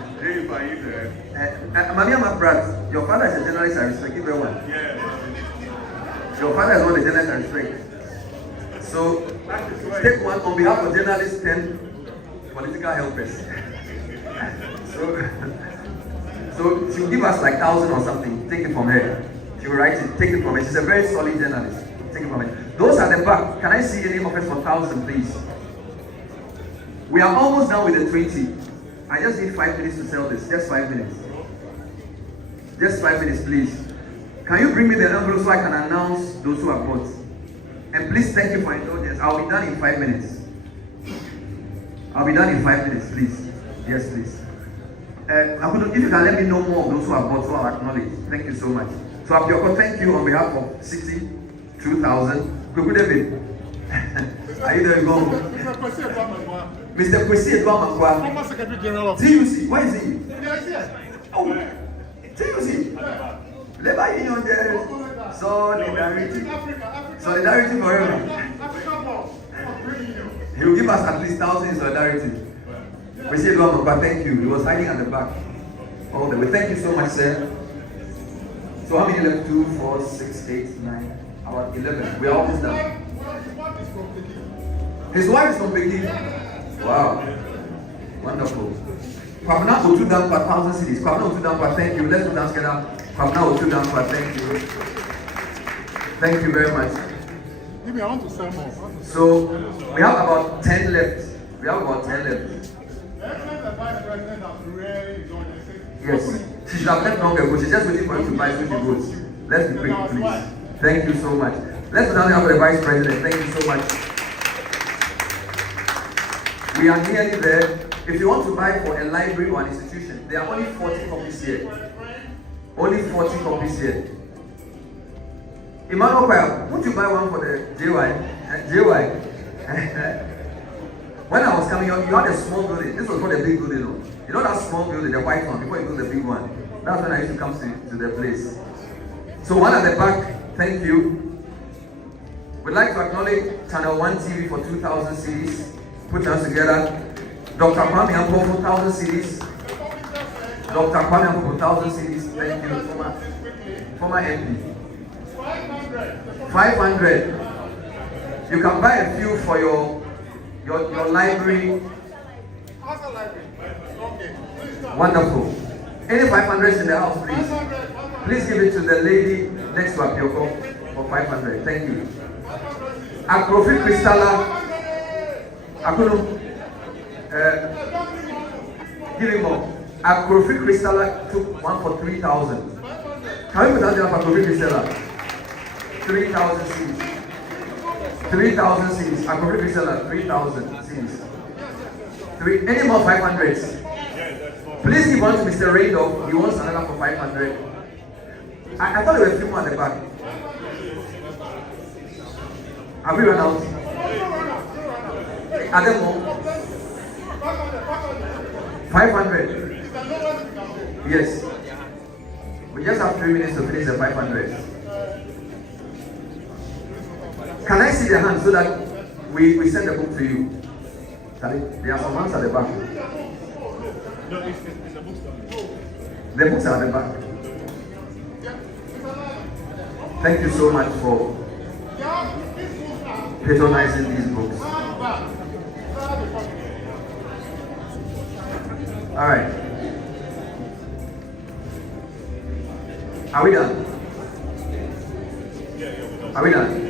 Mamiama Prez, your father is a journalist I respect. Give her one. Your father is one of the journalists I respect. So take one on behalf of journalists, 10 political helpers. So she'll give us like 1,000 or something. Take it from her. She'll write it. Take it from her. She's a very solid journalist. Take it from her. Those at the back, can I see any offers for 1,000, please? We are almost done with the 20. I just need 5 minutes to sell this. Just 5 minutes. Just 5 minutes, please. Can you bring me the envelope so I can announce those who have bought? And please thank you for indulgence. I'll be done in 5 minutes. I'll be done in 5 minutes, please. Yes, please. If you can let me know more of those who have bought, so I'll acknowledge. Thank you so much. So Abioko, thank you on behalf of City 2,000. Good David. Are you there? Go. Mr. Kwesi Edwamankwa. Former Secretary General of TUC. Why is he? Oh, TUC. Labor Union there. Solidarity. Solidarity forever. He will give us at least 1,000 in solidarity. Kwesi Edwamankwa, thank you. He was hiding at the back. All the way. Thank you so much, sir. So how many left? 2, 4, 6, 8, 9. About 11. We are almost done. His wife is from Beijing. Wow. Wonderful. Kwabna Otu Dampa, 1,000 cities. Kwabna Otu Dampa, thank you. Let's go down together. Kwabna Otu Dampa, thank you. Thank you very much. I want to sell more. So we have about 10 left. We have about 10 left. Yes. She should have left longer, but she's just waiting for him to buy so she goes. Let's be quick, please. Thank you so much. Let's go down there for the Vice President. Thank you so much. We are nearly there. If you want to buy for a library or an institution, there are only 40 copies here. Only 40 copies here. Emmanuel Kwaya, won't you buy one for the JY? JY. When I was coming, you had a small building. This was not a big building, though. You know that small building, the white one, before you build the big one. That's when I used to come to the place. So one at the back, thank you. We'd like to acknowledge Channel 1 TV for 2,000 CDs. Put us together. Dr. Kwame Ampo for 1,000 CDs. Dr. Kwame Ampo for 1,000 CDs. Thank you, former MP. 500. You can buy a few for your library. Wonderful. Any 500s in the house, please. Please give it to the lady next to Abioko for 500. Thank you. Akrofit Crystalla. Akunu. Give him more. Akrofit Crystalla took one for 3,000. Can we put that down for Akrofit Crystalla? 3,000 seeds. 3,000 seeds. Akrofit Crystalla, 3,000 seeds. Any more 500s? Please give one to Mr. Randolph. He wants another for 500. I thought there were a few more at the back. Have we run out? Are there more? 500. Yes. We just have 3 minutes to finish the 500. Can I see their hands so that we send the book to you? There are some hands at the back. No, it's a bookstore. The books are at the back. Thank you so much for patronizing these books. All right. Are we done? Are we done?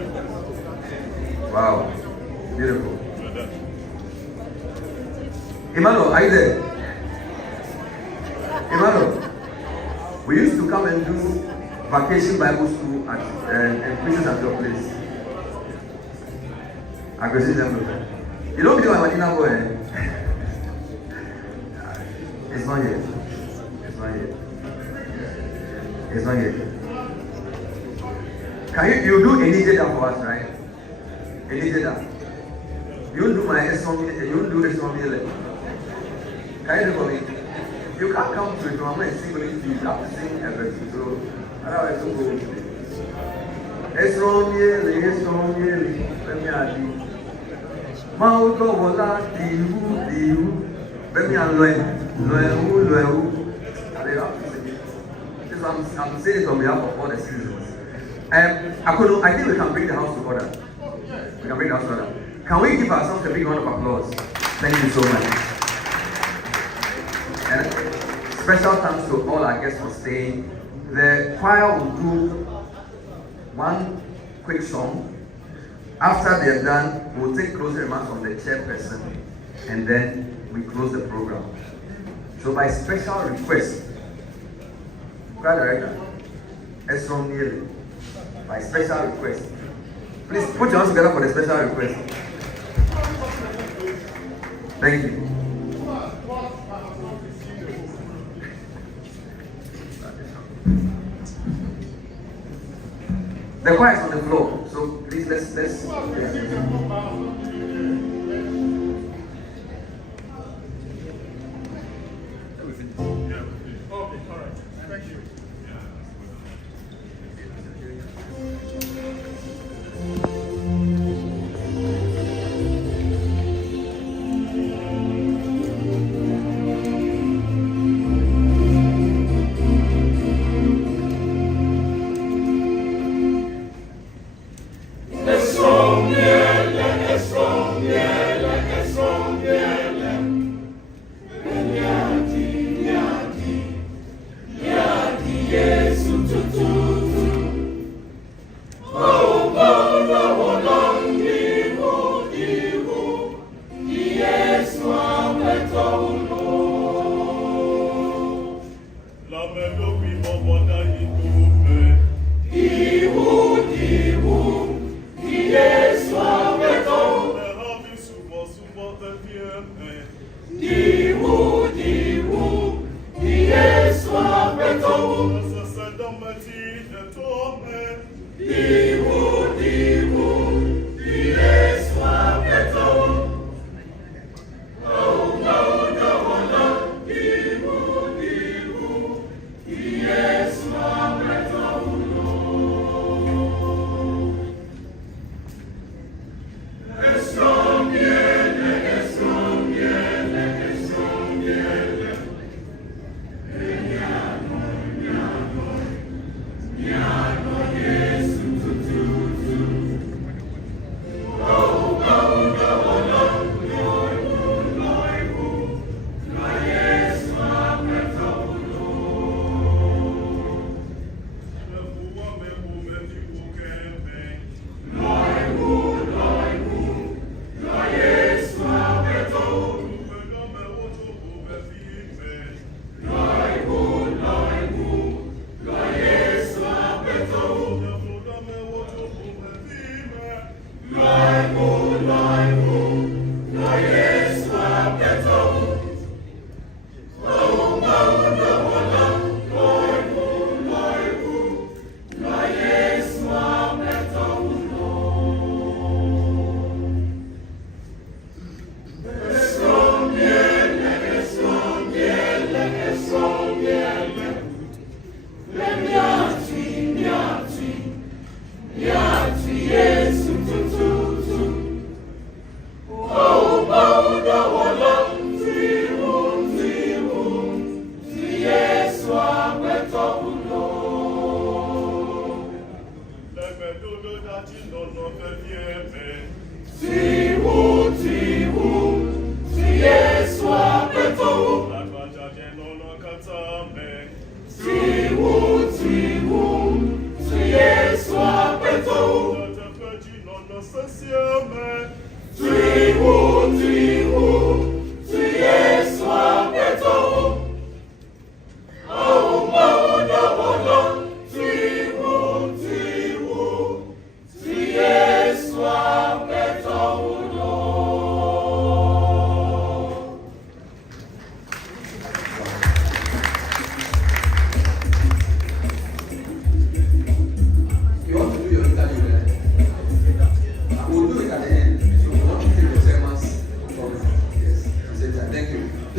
Wow. Beautiful. Emmanuel, are you there? Emmanuel, we used to come and do vacation Bible school and preaching at your place. I can see them. You don't believe I'm a boy? It's not yet. It's not yet. It's not yet. Can you do any data for us, right? Any data? You do my SOM, you do SOM. Can you do for me? You can't come to it from and sing only you have to sing everything. So otherwise you go. SOM, let me add you. Mauto vola diu. Let me unlearn. I'm saying it on behalf of all the citizens. I think we can bring the house to order. We can bring the house to order. Can we give ourselves a big round of applause? Thank you so much. And special thanks to all our guests for staying. The choir will do one quick song. After they're done, we'll take closing remarks from the chairperson, and then we close the program. So by special request, choir director, S1 nearly. By special request. Please put your hands together for the special request. Thank you. The choir is on the floor, so please let's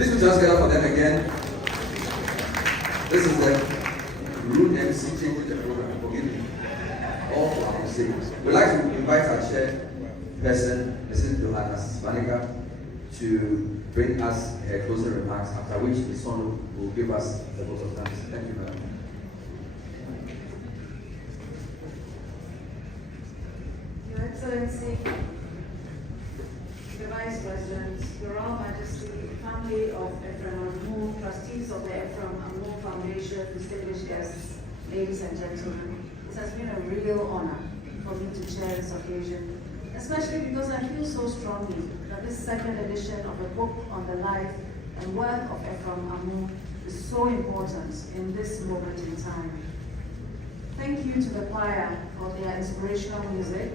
Please put your hands together for them again. This is the rude MC changing the program. Forgive me. All for our sake. We'd like to invite our chairperson, Mrs. Johanna Spanica, to bring us her closing remarks, after which the son will give us the vote of thanks. Thank you, madam. Your Excellency, the Vice President, Your Royal Majesty, family of EPHRAIM AMU, trustees of the EPHRAIM AMU Foundation, distinguished guests, ladies and gentlemen, it has been a real honor for me to chair this occasion, especially because I feel so strongly that this second edition of a book on the life and work of EPHRAIM AMU is so important in this moment in time. Thank you to the choir for their inspirational music,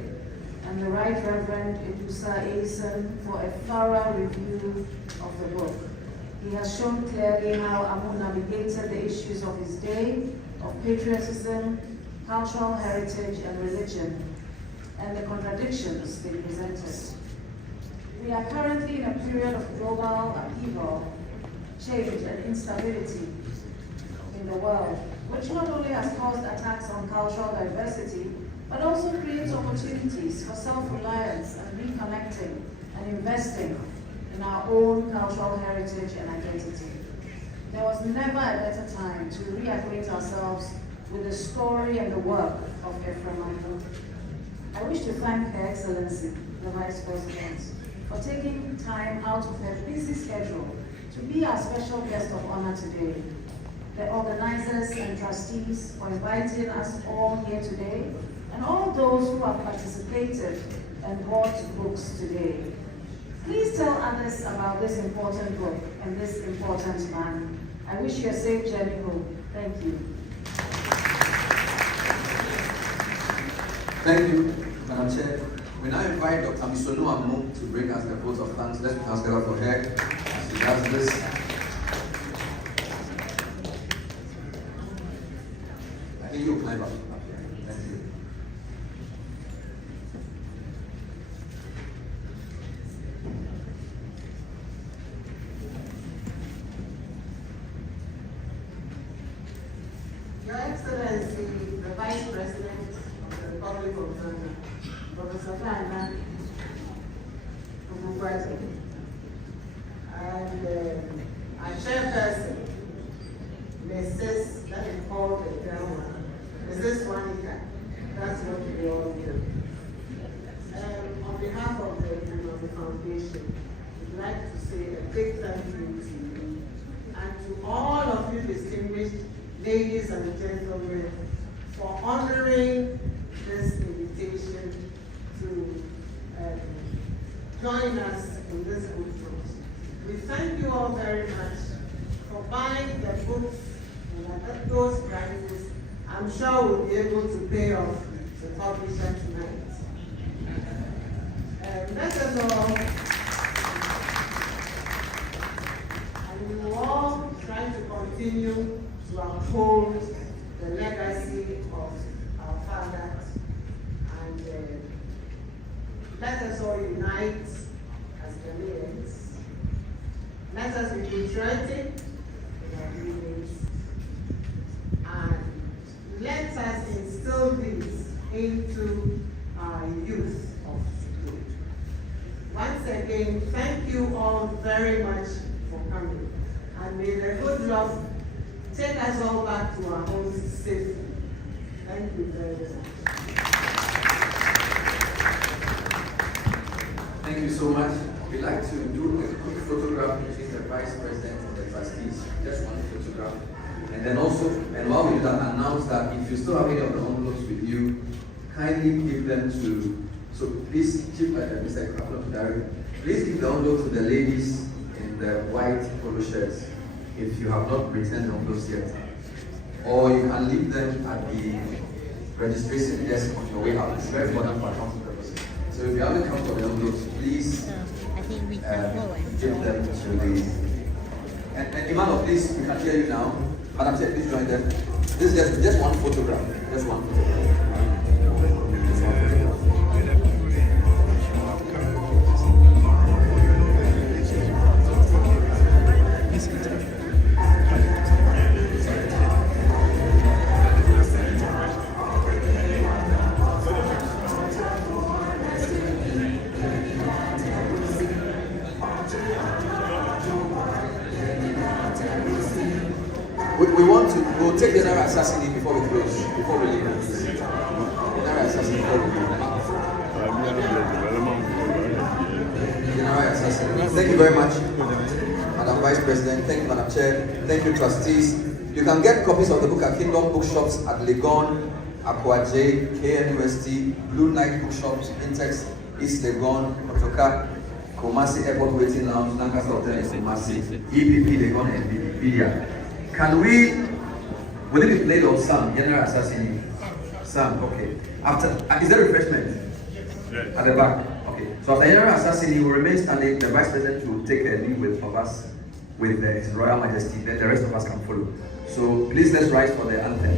and the Right Reverend Edusa Edison for a thorough review of the book. He has shown clearly how Amu navigated the issues of his day, of patriotism, cultural heritage and religion, and the contradictions they presented. We are currently in a period of global upheaval, change and instability in the world, which not only has caused attacks on cultural diversity, but also creates opportunities for self-reliance and reconnecting and investing in our own cultural heritage and identity. There was never a better time to reacquaint ourselves with the story and the work of EPHRAIM AMU. I wish to thank Her Excellency, the Vice President, for taking time out of her busy schedule to be our special guest of honor today. The organizers and trustees for inviting us all here today, and all those who have participated and bought books today. Please tell others about this important book and this important man. I wish you a safe journey home. Thank you. Thank you, Madam Chair. We now invite Dr. Misonu Amu to bring us the vote of thanks. Let's put our hands together for her as she does this. I think you'll climb up. Thank you. Your Excellency, the Vice President of the Republic of Ghana, Professor Naana St0rm, and our chairperson, Mrs. that is called the Grandma, Mrs. Monica. That's what we all do. On behalf of the Foundation, we'd like to say a big thank you to you and to all of you distinguished ladies and gentlemen for honoring this invitation to join us in this book launch. We thank you all very much for buying the books, and at those prices, I'm sure we'll be able to pay off the publisher tonight. Let us all, and we will all try to continue to uphold the legacy of our fathers, and let us all unite as Ghanaians. Let us be patriotic in our dealings, and let us instill this into our youth of today. Once again, thank you all very much for coming, and may the good Lord take us all back to our homes safely. Thank you very much. Thank you so much. We'd like to do a quick photograph between the Vice President and the trustees. Just one photograph. And then also, and while we do that, announce that if you still have any of the envelopes with you, kindly give them to, so please keep Mr. Kaplan, please give the envelope to the ladies in the white polo shirts if you have not returned the envelopes yet. Or you can leave them at the registration desk on your way out. It's very important for accounting purposes. So if you haven't come for the envelopes, please give them to the... And Emmanuel, please, we can hear you now. Madam Chair, please join them. This is just one photograph. Just one photograph. Just one photograph. We'll take the Naira assassin before we close, before we leave. The Naira assassin before we leave. The Naira assassin. Thank you very much, Madam Vice President. Thank you, Madam Chair. Thank you, trustees. You can get copies of the book at Kingdom Bookshops at Legon, Akwaje, KNUST, Blue Knight Bookshops, Intex, East Legon, Otoka, Kumasi Airport Waiting Lounge, Lancaster Hotel in Kumasi, EPP Legon, and Wikipedia. Will it be played on Sam, General Assassin? Sam, okay. After, is there refreshment? Yes. At the back? Okay. So after General Assassin, he will remain standing. The Vice President will take a leave with us, with His Royal Majesty. Then the rest of us can follow. So please let's rise for the anthem.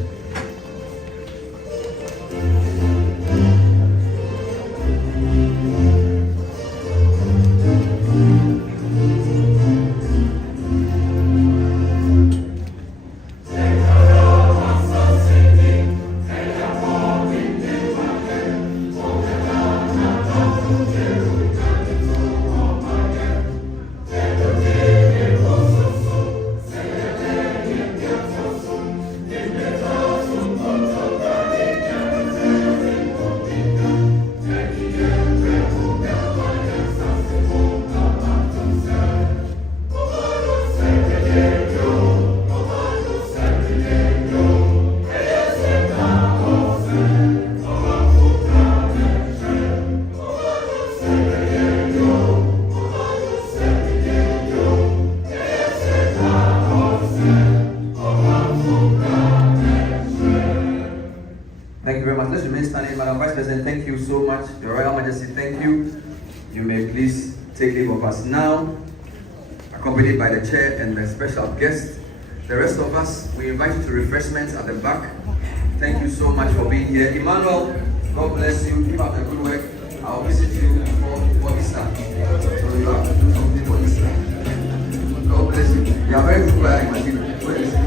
Thank you so much. Your Royal Majesty, thank you. You may please take leave of us now, accompanied by the chair and the special guest. The rest of us, we invite you to refreshments at the back. Thank you so much for being here. Emmanuel, God bless you. Keep up the good work. I'll visit you for Easter. So you have to do something for Easter. God bless you. You are very good by Imagine. Where is it?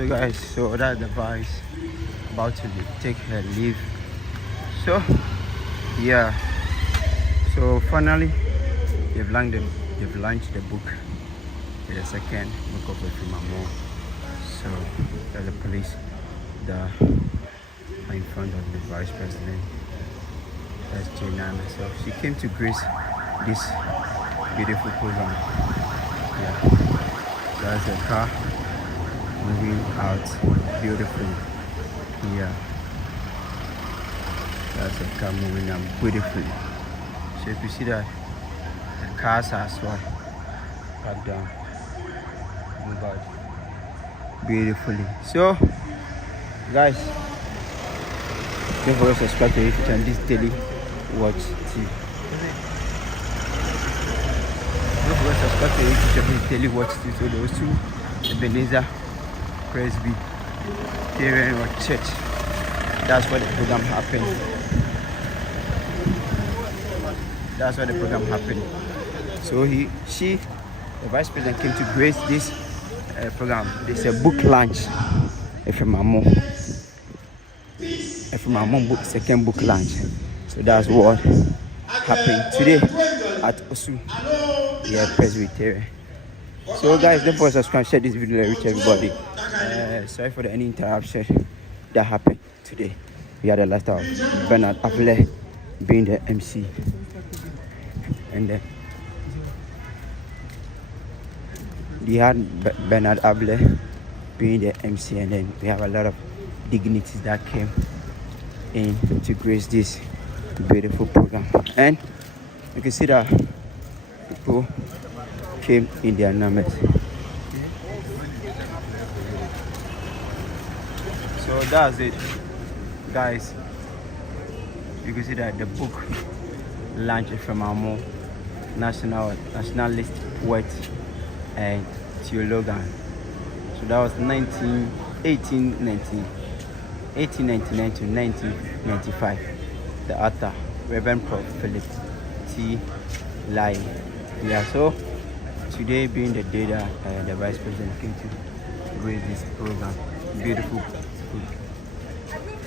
So guys, so that's the vice about to take her leave. So yeah, so finally they've launched the book, the second book of EPHRAIM AMU. So there's the police that are in front of the vice president. That's Naana. So she came to grace this beautiful program. Yeah, that's a car moving out beautifully. Yeah, that's a car moving out beautifully. So if you see that, the cars are swung back down, move out beautifully. So guys, don't forget to subscribe to YouTube channel. This Daily Watch TV. Don't forget to subscribe to YouTube channel. Daily Watch TV. So those two, Ebenezer, Prez, or Church. That's where the program happened. That's where the program happened. So the vice president, came to grace this program. There's a book launch. EPHRAIM AMU book, second book launch. So that's what happened today at Osu. Yeah, Presbyterian. So guys, don't forget to subscribe, share this video, reach everybody. Sorry for any interruption that happened today. We had a lifestyle of Bernard Able being the MC, and then we had Bernard Able being the MC, and then we have a lot of dignitaries that came in to grace this beautiful program. And you can see that people came in their numbers. So that's it, guys. You can see that the book launched from AMU Nationalist poet and theologian. So that was 1899 to 1995. The author, Reverend Prof. Philip T. Lai. Yeah, so today being the day that the vice president came to grace this program. Beautiful food.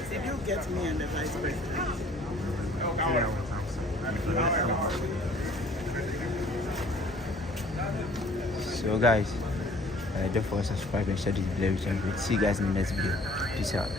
Did you get me and the vice president? So guys, don't forget to subscribe and share this video. See you guys in the next video. Peace out.